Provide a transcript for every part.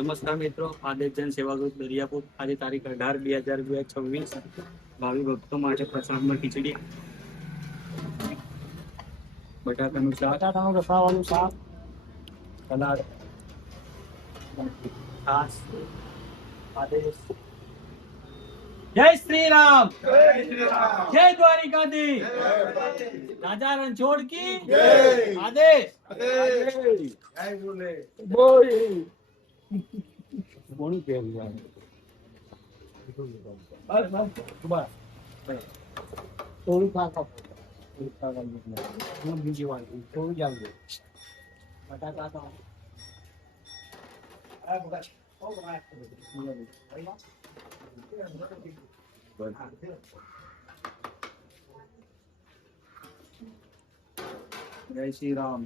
નમસ્કાર મિત્રો, આદેશ જન સેવા ગ્રુપ દરિયાપુર. આજે તારીખ 18/2/2026 ભાવિ ભક્તો માટે પ્રસાદમાં ખીચડી, બટાકાનું શાક, રસાવાળું શાક, સલાડ, છાશ. આદેશ. જય શ્રી રામ, જય દ્વારિકાધીશ, રાજા રણછોડ કી આદેશ. બોલી થોડું ખાખો, બીજી વાત થોડું જાવ બટાકા જય શ્રી રામ.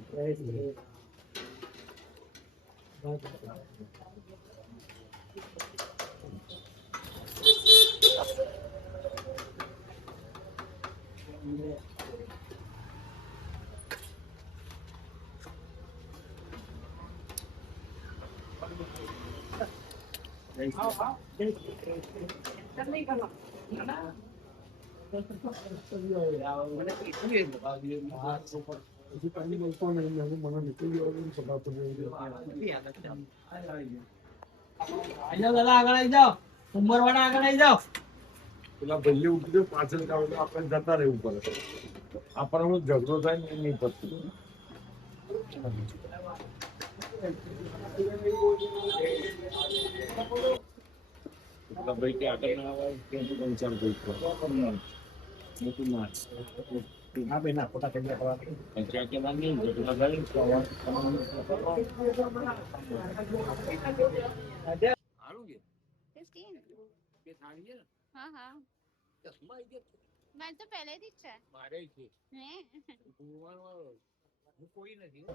ઉમરવાડા આગળ આવી જાઓ. પેલા ભાઈ ઉઠી પાછળ આપણે જતા રહેવું પડે. આપણને ઝઘડો થાય ને નહીં પડતું. ભાઈ કે આગળ ના આવે ત્યાંથી ચાલુ કર્યું. હા બેન, ફોટા થઈ ગયા. हाँ हाँ मैं तो पहले ही છે મારે છે હે કોઈ નથી